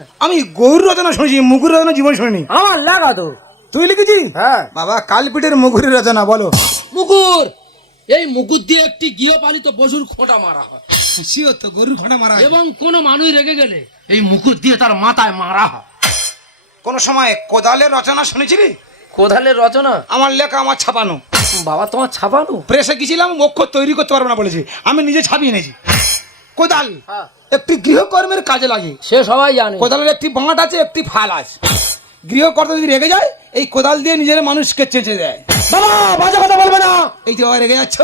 আমি গৌর রচনা শুনেছি, মুগুর রচনা জীবন শুনিনি। আমার লাগা তো তুই লিখেছিস? হ্যাঁ বাবা কালপিটের মুগুরের রচনা বলো। মুগুর, এই মুগুর দিয়ে একটি গৃহপালিত পশুর খোঁটা মারা হয় শিও তো গরুর খোঁটা মারা হয়। এবং কোন মানুষ রেগে গেলে এই মুগুর দিয়ে তার মাথায় মারা হয়। কোন সময় কোদালের রচনা শুনেছিলি? কোদালের রচনা আমার লেখা, আমার ছাপানো। বাবা তোমার ছাপানো? প্রেসে গেছিলাম, অক্ষর তৈরি করতে পারবো না বলেছি, আমি নিজে ছাপিয়ে এনেছি। কোদাল হ্যাঁ। একটি গৃহকর্মের কাজে লাগে। সে সবাই জানে। কোদালের একটি বাঁট আছে, একটি ফাল আছে। গৃহকর্তা যদি রেগে যায়, এই কোদাল দিয়ে নিজের মানুষকে চেঁচে দেয়। বাবা বাজে কথা বলবে না। এই যে বাবা রেগে যাচ্ছ,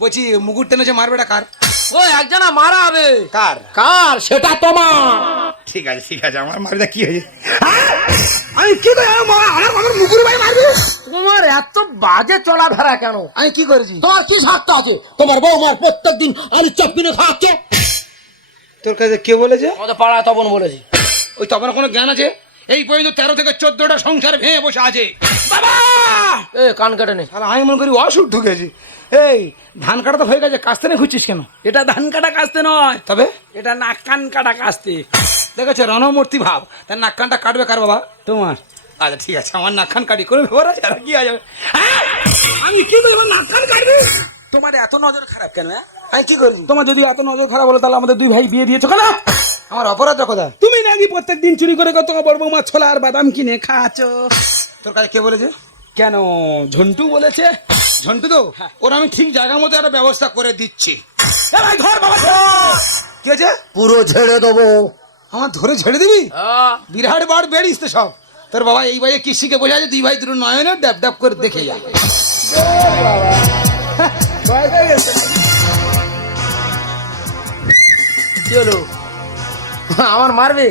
বলছি মুগুর টেনেছে, মারবেটা কার? ও একজনা মারা হবে। কার? কার? সেটা তোমার। ঠিক আছে ঠিক আছে, আমার মারবেটা কি হয়েছে? আমি কি করি? আমার মুগুর ভাই মারবে? তোমার এত বাজে চলাফেরা কেন? আমি কি করেছি? তোমার কি স্বার্থ আছে? তোমার বৌমার প্রত্যেকদিন আলু চপ কিনে খাওয়াচ্ছে। তোর কাছে কে বলেছে? আমাদের পাড়া তপন বলেছি। ওই তো আমার কোনো জ্ঞান আছে? এই পর্যন্ত 13 থেকে 14টা সংসার ভেঙে বসে আছে। বাবা এ কান কেটে নে। আর আমি মনে করি অসুখ ঢুকেছি। এই ধান কাটা তো হয়ে গেছে, কাস্তে না খুঁজছিস কেন? এটা ধান কাটা কাস্তে নয়, তবে এটা নাক কান কাটা কাস্তে। দেখেছে রণমূর্তি ভাব, তার নাক কানটা কাটবে কার বাবা? তোমার। আচ্ছা ঠিক আছে, আমার নাক কান কাটি করে ব্যবহার আছে, আর কি আছে? আমি কি করবো? নাক কান কাটবি? তোমার এত নজর খারাপ কেন? আমি কি করি? তোমার যদি এত নজর খারাপ হলো তাহলে আমাদের দুই ভাই বিয়ে দিয়েছো কেন? আমার অপরাধটা কোথায়? তুমি নাকি প্রত্যেকদিন চুরি করে তোমার বড় বৌমা ছোলা আর বাদাম কিনে খাচ্ছো। তোর কাছে কে বলেছে? কেন? ঝন্টু বলেছে। ঝন্টু তো, ওর আমি ঠিক জায়গার মধ্যে একটা ব্যবস্থা করে দিচ্ছি। কি আছে? পুরো ছেড়ে দেবো। আমার ধরে ছেড়ে দিবি? বিরাট বার বেড়িস তো সব। তোর বাবা এই ভাইয়ে কি শিখে বোঝা যায়? দুই ভাই দুটো নয়নে ড্যাপ ড্যাপ করে দেখে যায়। কি হলো? আমার মারবে?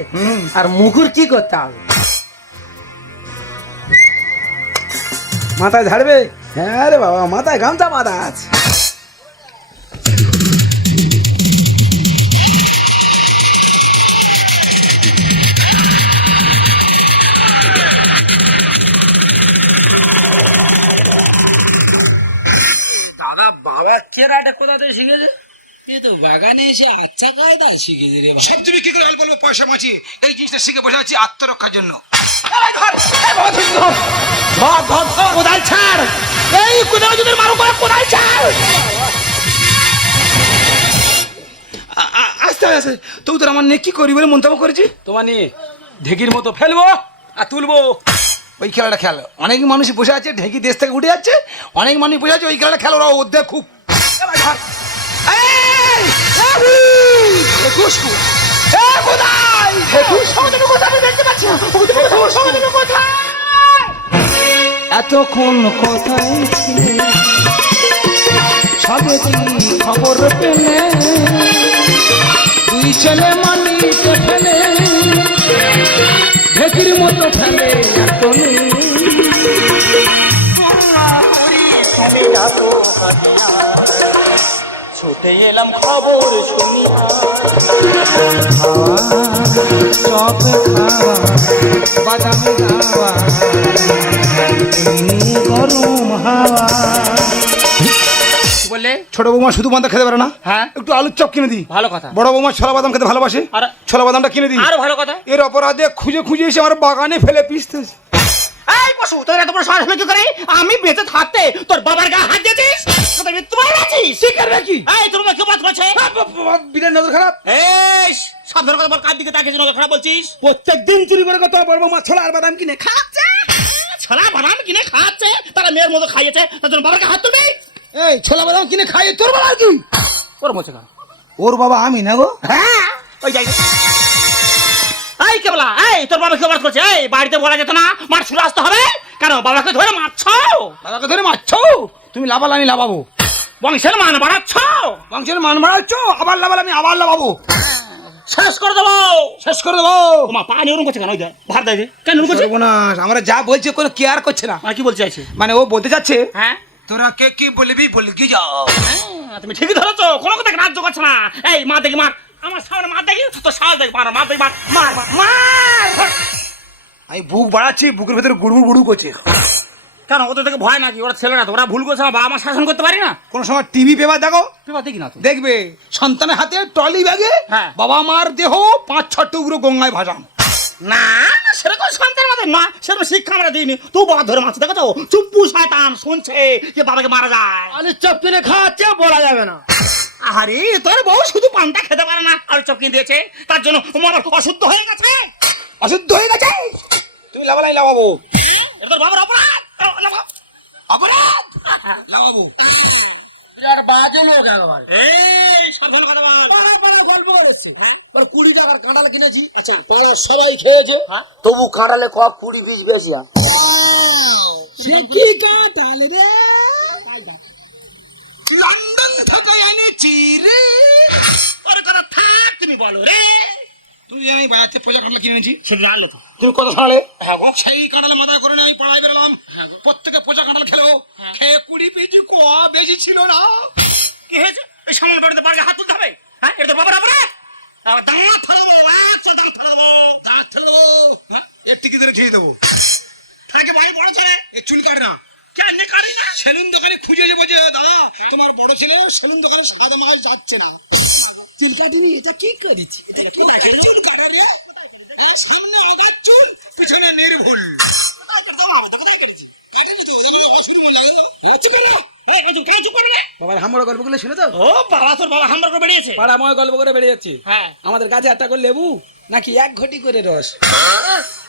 আর মুকুর কি করতে হবে? মাথায় ঝাড়বে? হ্যাঁ রে বাবা, মাথায় গামছা বাঁধা আছে। দাদা বাবা কেরাটে কোথাতে শিখেছে? এই তো বাগানে এসে আচ্ছা কায়দা শিখেছে রে বাবা। সবজি বিক্রি করে বলবো পয়সা মাছি, এই জিনিসটা শিখে বসে আছি আত্মরক্ষার জন্য। কোদাল ছাড়! এই কোদাল যদি মারো করে কোদাল ছাড়! আস্তে আস্তে তো তোর আমার নিয়ে কি করি বলে মন্তব্য করেছি। তোমার নিয়ে ঢেকির মতো ফেলবো আর তুলবো। ওই খেলাটা খেল, অনেক মানুষ বসে আছে, ঢেকি দেশ থেকে উঠে যাচ্ছে, অনেক মানুষ বসে আছে, ওই খেলাটা খেলো, ওরা অর্ধেক খুব। এতক্ষণ কোথায় ছিলে, সবে কি খবর পেলে? দুই ছেলে মাটিতে ফেলে, ঢেকির মতো ফেলে ছুটে এলাম খবর শুনিয়া। চপ খাওয়া, বাদাম খাওয়া, গরম হাওয়া। বললে ছোট বৌমা শুধু বাদাম খেতে পারে না, হ্যাঁ একটু আলুর চপ কিনে দিই। ভালো কথা। বড় বৌমা ছোলা বাদাম খেতে ভালোবাসে, আর ছোলা বাদামটা কিনে দিই। আরো ভালো কথা। এর অপরাধে খুঁজে খুঁজে এসে আমার বাগানে ফেলে পিসতেছে। এই পশু, তোর এত বড় সাহস কি করে? আমি বেঁচে থাকতে তোর বাবার গায়ে হাত দিয়েছিস? তোর তোমার আছিস শিকার নাকি? এই তোর কি বাত করছে? বিরাট নজর খারাপ। এই সাবধান কথা বল, কার দিকে তাকিয়ে নজর খারাপ বলছিস? প্রত্যেকদিন চুরি করে তোর বড় বৌমা ছোলা আর বাদাম কিনে খাচ্ছে। ছোলা বাদাম কিনে খাচ্ছে, তারা মেয়ের মতো খাইয়েছে, তার জন্য বাবার গায়ে হাত তুলবি? এই ছোলা বাদাম কিনে খাই, তোর বাবা কি? ওর মোছে কেন? ওর বাবা আমি না গো। হ্যাঁ ওই যাই। এই কেবলা, এই তোর বাবা কি অপরাধ করছে? এই বাড়িতে বলা যেত না মার ছুড়ে আসতে হবে কেন? বাবাকে ধরে মারছো? বাবাকে ধরে মারছো? তুমি লাভাল, আমি লাভাবো। বংশের মান বাড়াচ্ছ? বংশের মান বাড়াচ্ছ, আবার লাভাল, আমি আবার লাভাবো। শেষ করে দেবো, শেষ করে দেবো। মা পা নিয়ে ওরম করছে কেন? ওই দেখ ভার দেয় কেন ওরম করছে? সর্বনাশ, আমরা যা বলছি কোনো কেয়ার করছে না। আর কি বলতে চাইছে? মানে ও বলতে যাচ্ছে, হ্যাঁ তোরা কে কি বলবি বলবি যাও। তুমি ঠিকই ধরেছো, কোনো কথা রাজ্য করছে না। এই মা দেখি মার, আমার সামনে মার দেখি তো সাহস দেখি, মার মার দেখি, মার মার মার। আমি বুক বাড়াচ্ছি, বুকের ভেতরে গুড়ু গুড়ু করছে। কেন? ওদের থেকে ভয় নাকি? ওরা ছেলেরা তো, ওরা ভুল করছে না, বাবা মা শাসন করতে পারি না? কোন সময় টিভি পেপার দেখো, পেপার দেখি না তো। দেখবে সন্তানের হাতে ট্রলি ব্যাগে হ্যাঁ। বাবা মার দেহ 5-6 টুকরো গঙ্গায় ভাসান। না না, সেরকম সন্তান আমাদের না, সেরকম শিক্ষা আমরা দিইনি। তুই বাবা ধরে মাছ দেখো তো, চুপ্পু শয়তান শুনছে যে বাবাকে মারা যায়। আলু চপ কিনে খাওয়াচ্ছে বলা যাবে না। আরে তোর বউ শুধু পানটা খেতে পারে না, আলু চপ কিনে দিয়েছে, তার জন্য আমার অশুদ্ধ হয়ে গেছে। অশুদ্ধ হয়ে গেছে, তুমি লাভালাই লাভাবো, এটা তোর বাবার অপরাধ, অপরাধ লাভাবো। আর বাজে লোক একেবারে। এই সাবধান কথা বল। গল্প করেছে 20 টাকার কাঁঠাল কিনেছি, আচ্ছা সবাই খেয়েছে, হ্যাঁ? তবু কাঁঠালে কপ 20 পিস বেশি। সে কি কাঁঠাল রে? লন্ডন থেকে এনেছি রে। ওর কথা থাক, তুমি বলো রে। তুই জানি বাজাতে পয়সা কাটলা কিনে এনেছি, শুধু আনলো তো। তুমি কত ছাড়লে? হ্যাঁ গো। সেই কাঁঠালে মাথা করে আমি পাড়ায় বেরোলাম, প্রত্যেকে পচা কাঁঠাল খেলো, খেয়ে 20 পিস বেশি ছিল না। কি হয়েছে? এই সামনে বাড়িতে বাড়ি হাত তুলতে হবে? হ্যাঁ, এটা তোর বাবার অপরাধ। আমার দাঁত ফেলে দেবো, আচ্ছা দাঁত ফেলে দেবো, দাঁত ফেলে দেবো। এর টিকি ধরে খেয়ে দেবো। থাকে বাড়ি বড় ছেলে, এ চুল কাটে না, কেন কাটি না? সেলুন দোকানে খুঁজে যে বলছে দাদা তোমার বড় ছেলে সেলুন দোকানে 7 মাস যাচ্ছে না। চুল কাটিনি, এটা কি করেছি? চুল কাটা রে, সামনে আগার চুল, পিছনে নির্ভুল। কোথায় কাটতে হবে? আমাদের কোথায় কেটেছি? কাটেনি তো, আমার অসুর মন লাগে। এই, কাজু, কাজু করবে। বাবার হামড়া গল্পগুলো শুনে তো ও বাবা, তোর বাবা হামবার করে বেরিয়েছে। পাড়াময় গল্প করে বেরিয়ে যাচ্ছে। হ্যাঁ। আমাদের কাছে একটা করে লেবু নাকি 1 ঘটি করে রস।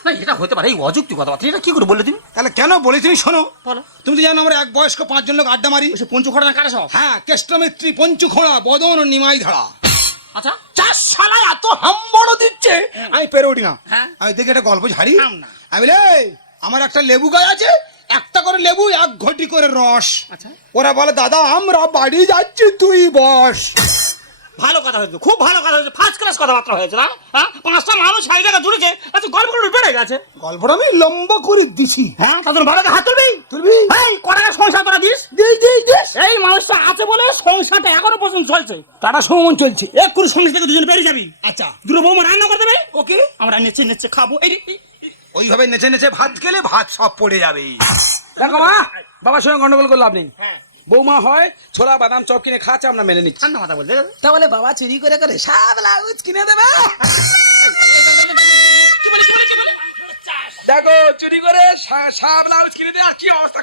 না, এটা হতে পারে, এই অযুক্তি কথাবার্তা। এটা কি করে বললে তুমি? তাহলে কেন বলি তুমি শোনো, বলো। তুমি তো জানো আমরা এক বয়স্ক 5 জন লোক আড্ডা মারি। ওই পঞ্চু খড়া না কারা সব? হ্যাঁ, কেষ্টমিত্রী, পঞ্চু খোঁড়া, বদন ও নিমাই ধারা। আচ্ছা। 4 শালা এত হাম্বড় দিচ্ছে, আমি পেরে উঠি না। হ্যাঁ। আমি দেখি একটা গল্প ঝাড়ি, থাম না। আমি বলে আমার একটা লেবু গাছ আছে, একটা করে লেবু 1 ঘটি করে রস। আচ্ছা। ওরা বলে দাদা আমরা বাড়ি যাচ্ছি, তুই বস। ভালো কথা হয়েছে, খুব ভালো কথা হয়েছে, ফার্স্ট ক্লাস কথাবার্তা হয়েছে না? হ্যাঁ, 5টা মানুষ 6 টাকা জুড়েছে, আচ্ছা গল্পগুলো বেড়ে গেছে। গল্পটা আমি লম্বা করে দিছি। হ্যাঁ, তাদের বাবাকে হাত তুলবি। তুলবি? এই কটা সংসার তোরা দিস? এই মানুষটা আছে বলে সংসারটা এখনো পর্যন্ত চলছে। টাটা সমন চলছে। এক্ষুনি সংসার থেকে দুজন বেরিয়ে যাবি। আচ্ছা, দুটো বৌমা রান্না করে দেবে, ওকে আমরা নেচে নেচে খাবো। এই ওইভাবে নেচে নেচে ভাত খেলে ভাত সব পড়ে যাবে। দেখো মা, বাবার সঙ্গে গন্ডগোল করে লাভ নেই। হ্যাঁ, বৌমা হয় ছোলা বাদাম চপ কিনে খাচ্ছে, আমরা মেনে নিচ্ছি। ঠান্ডা মাথা বলতে তাহলে বাবা চুরি করে করে সব ব্লাউজ কিনে দেবে। দেখো চুরি করে সব ব্লাউজ কিনে দেবে, আর কি অবস্থা।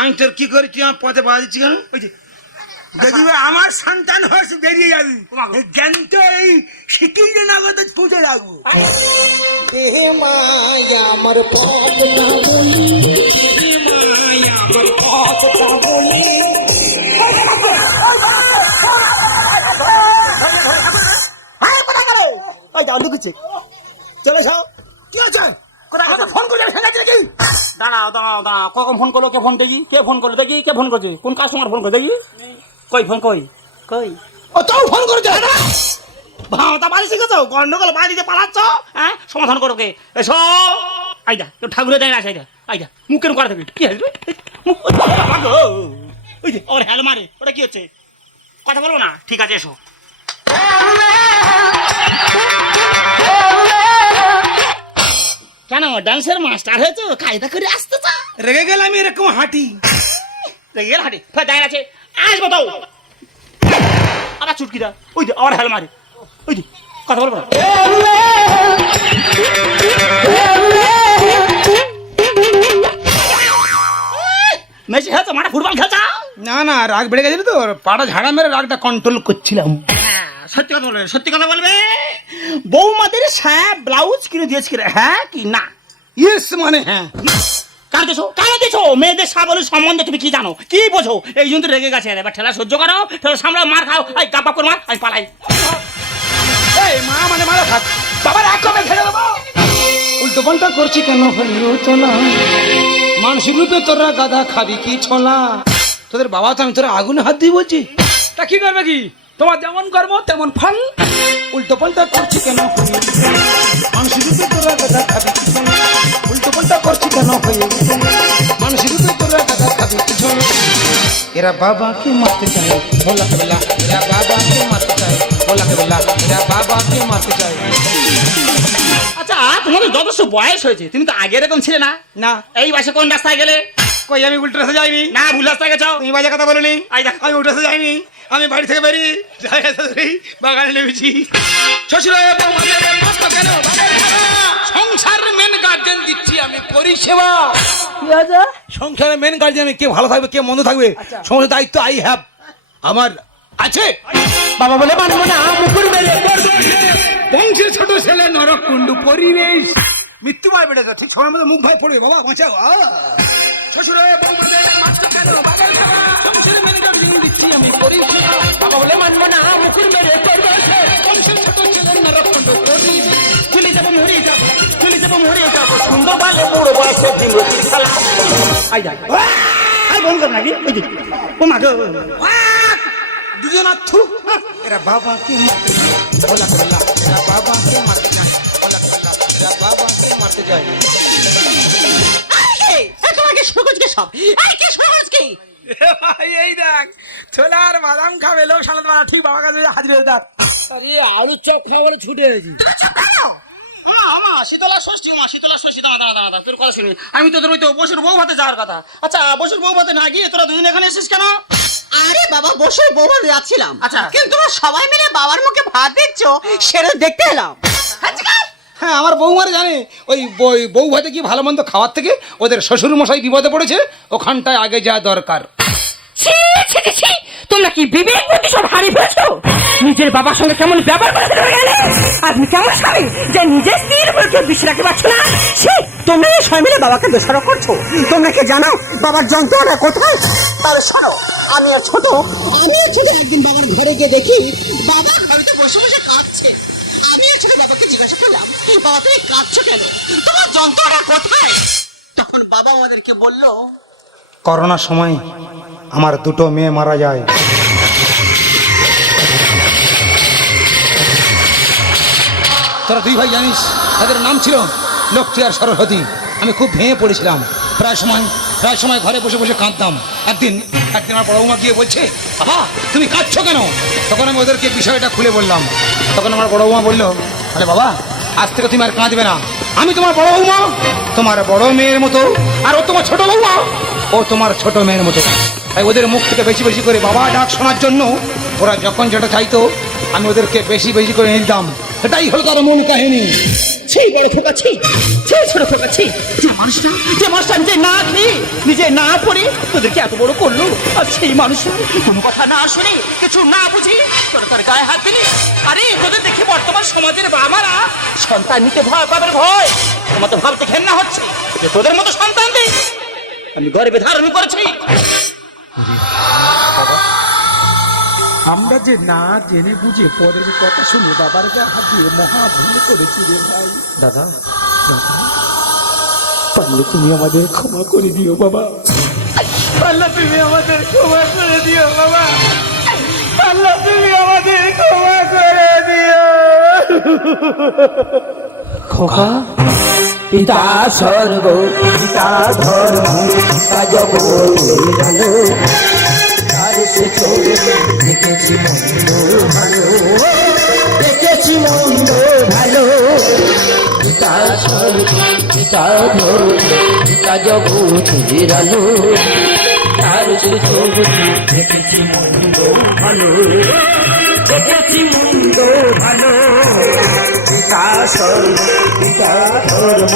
আমি তোর কি করি, তুই আমার পথে বাধা দিচ্ছি কেন? দেখবি আমার সন্তান হয়েছে, বেরিয়ে যাবি। এই জ্ঞানটা এই শিখিল নগদ পুজো রাখবো। আমার পথ না বলি, আমার পথ না বলি। চলে যাও। কি আছে? কোথায় গেছে? ফোন করে ফেলে নাকি? দাঁড়াও দাঁড়াও দাঁড়াও, কখন ফোন করলো? কে ফোন দেখি, কে ফোন করলো দেখি, কে ফোন করছে, কোন কাস্টমার ফোন করে দেখি। কই ফোন, কই কই? ও তাও ফোন করেছে। ভাওতা বাড়ি শিখেছ, গন্ডগোল বাড়িতে পালাচ্ছ। হ্যাঁ, সমাধান করো কে? এসো। আইদা, কেউ ঠাকুরের দেয় না, আইদা আইদা, মুখের করা থাকবে। কি আসবে? ওই যে ওর হ্যালো মারে, ওটা কি হচ্ছে? কথা বলবো না? ঠিক আছে, এসো। কেন ডান্সের মাস্টার হয়েছে, কায়দা করে আসতে চা? রেগে গেলে আমি এরকম হাঁটি। রেগে গেল হাঁটি, দাঁড়িয়ে আছে, আসবো তো। আবার চুটকি দা, ওই যে আবার হ্যালো মারে, ওই যে কথা বলবো না। মেসি হয়েছে, মাঠে ফুটবল খেলছা? না না, রাগ বেড়ে গেছিল তো, পাড়া ঝাড়া মেরে রাগটা কন্ট্রোল করছিলাম। সত্যি কথা বলবে, সত্যি কথা বলবে। বৌমাদের সায়া ব্লাউজ কিনে দিয়েছি কিনা? হ্যাঁ কি না? ইয়েস মানে হ্যাঁ। কার দেছো, কার দেছো? মেয়েদের সাবলের সম্বন্ধে তুমি কি জানো, কি বোঝো? এই জন্য রেগে গেছে। এবার ঠেলা সহ্য করো, ঠেলা সামলা, মার খাও। এই গাপা করে মার, আমি পালাই। এই মা মানে মারা থাক, বাবার এক কমে ছেড়ে দেবো। উল্টো পাল্টা করছি কেন হইও চলা, মানুষের রূপে তোরা গাধা খাবি কি ছোলা। তোদের বাবা তো আমি তোরা আগুনে হাত দিয়ে বলছি, তা কি করবে কি? তোমার যেমন কর্ম তেমন ফল। উল্টো পাল্টা করছি কেন হইও চলা, মানুষের রূপে তোরা গাধা খাবি কি ছোলা। উল্টো পাল্টা করছি কেন হইও চলা, মানুষের রূপে তোরা গাধা খাবি কি ছোলা। এরা বাবাকে মারতে চায় ভোলা কেবলা, এরা বাবাকে মারতে চায় ভোলা কেবলা, এরা বাবাকে মারতে চায়। আচ্ছা, তোমাদের যথেষ্ট বয়স হয়েছে, তুমি তো আগে এরকম ছিলে না। না, এই বাসে কোন রাস্তায় গেলে? কই আমি উল্টো রাস্তা যাইনি। না, ভুল রাস্তায় গেছো। তুমি বাজে কথা বলনি। আই দেখ, আমি উল্টো রাস্তা যাইনি, আমি বাড়ি থেকে বেরিয়ে বাগানে নেমেছি। শ্বশুর সেবা। কি আছে? সংসারের মেন গার্জিয়ান, কে ভালো থাকবে কে মন্দ থাকবে সমস্ত দায়িত্ব আই হ্যাভ, আমার আছে। বাবা বলে মানবো না, মুকুর মেরে করবো। বংশের ছোট ছেলে নরক কুণ্ডু পরিবেশ, মৃত্যু মার বেড়ে ঠিক সময় মধ্যে মুখ ভাই পড়বে, বাবা বাঁচাও। শ্বশুরে বৌমাদের মারতে কেন বাবা, বংশের মেন গার্জিয়ান দিচ্ছি আমি করি সেবা। বাবা বলে মানবো না, মুকুর মেরে করবো। বংশের ছোট ছেলে নরক কুণ্ডু পরিবেশ, চলে যাবো মরে যাবো, চলে যাবো মরে যাবো। সুন্দর বালে বুড়ো বয়সে ডিমরুটির খেলা। আই যাই আই বন্ধ কর নাকি ওই যে ও মা গো। দুজনা থু, এরা বাবাকে মারতে যায়, বলা বলা, এরা বাবাকে মারতে যায়, বলা বলা, এরা বাবাকে মারতে যায়। তোমাকে সহজ কে সব, আই কি সহজ কি? এই দেখ ছোলার বাদাম খাবে লোক সালাদ বানা, ঠিক বাবার কাছে হাজির হয়ে যাক। আরে আলু চপ খাবার ছুটে গেছি। শীতলা ষষ্ঠী, মা শীতলা ষষ্ঠী, দাঁড়া দাঁড়া দাঁড়া, তোর কথা শুনি। আমি তোদের ওই তো বসুর বউ ভাতে যাওয়ার কথা। আচ্ছা বসুর বউ ভাতে না গিয়ে তোরা দুজন এখানে এসেছিস কেন? আরে বাবা বসে বউ ভাতে যাচ্ছিলাম, আচ্ছা। কিন্তু তোমরা সবাই মিলে বাবার মুখে ভাত দিচ্ছ সেটা দেখতে এলাম। হ্যাঁ, আমার বৌমারা জানে ওই বউ ভাতে কি ভালো মন্দ খাওয়ার থেকে ওদের শ্বশুর মশাই বিপদে পড়েছে, ওখানটায় আগে যাওয়া দরকার। ছি ছি ছি, ছি! তোমরা কি বিবেক বুদ্ধি সব হারিয়ে ফেলেছো? নিজের বাবার সঙ্গে কেমন ব্যবহার করে গেলে? আপনি কেমন স্বামী যে নিজের স্ত্রীর উপর কেউ বিশ্বাস রাখতে পারছো না? ছি! তোমরা এই সবাই মিলে বাবাকে দোষারোপ করছো। তোমরা কি জানো বাবার যন্ত্রণা কোথায়? তাহলে শোনো, আমি আর ছোট একদিন বাবার ঘরে গিয়ে দেখি বাবা ঘরেতে বসে বসে কাঁদছে। আমি আর ছোট বাবাকে জিজ্ঞাসা করলাম, বাবা তুমি কাঁদছো কেন, তোমার যন্ত্রণা কোথায়? তখন বাবা আমাদেরকে বললো, করোনার সময় আমার দুটো মেয়ে মারা যায়। তোরা দুই ভাই জানিস তাদের নাম ছিল লক্ষ্মী আর সরস্বতী। আমি খুব ভেঙে পড়েছিলাম, প্রায় সময় ঘরে বসে বসে কাঁদতাম। একদিন আমার বড় বৌমা গিয়ে বলছে, বাবা তুমি কাঁদছো কেন? তখন আমি ওদেরকে বিষয়টা খুলে বললাম। তখন আমার বড় বৌমা বললো, আরে বাবা আজ থেকে তুমি আর কাঁদবে না, আমি তোমার বড় বৌমা, তোমার বড় মেয়ের মতো, আর ও তোমার ছোট বৌমা, ও তোমার ছোট মেয়ের মতো। তাই ওদের মুখ থেকে বেশি বেশি করে বাবা ডাক শোনার জন্য ওরা যখন যেটা চাইতো আমি ওদেরকে বেশি বেশি করে নিতাম। এটাই হলো তার মূল কাহিনী। সেই বড় ঠোকাচ্ছি, সেই ছোট ঠোকাচ্ছি, যে মানুষটা নিজে না খেয়ে নিজে না পড়ে তোদেরকে এত বড় করলো, আর সেই মানুষের কোনো কথা না শুনে কিছু না বুঝি তোর তার গায়ে হাত দিলি। আরে তোদের দেখি বর্তমান সমাজের বাবারা সন্তান নিতে ভয় পাবে, ভয়। তোমার তো ভাবতে ঘেন্না হচ্ছে যে তোদের মতো সন্তান দিই আমি গর্বে ধারণ করেছি। আমরা যে না জেনে বুঝে পরের কথা শুনে বাবার গায়ে হাত দিয়ে মহা ভুল করেছি রে ভাই। দাদা পারলে তুমি আমাদের ক্ষমা করে দিও বাবা, আল্লাহ তুমি আমাদের ক্ষমা করে দিও বাবা, আল্লাহ তুমি আমাদের ক্ষমা করে দিও। খোকা পিতা স্বর্গ পিতা ধর্ম পিতা জগৎ তার সে দেখেছি মন্দ ভালো, দেখেছি মন্দ ভালো। পিতা স্বর্গ পিতা ধর্ম পিতা জগৎ আলো তার সে দেখেছি মন্দ ভালো, দেখেছি মন্দ ভালো। পিতা স্বর্গ পিতা ধর্ম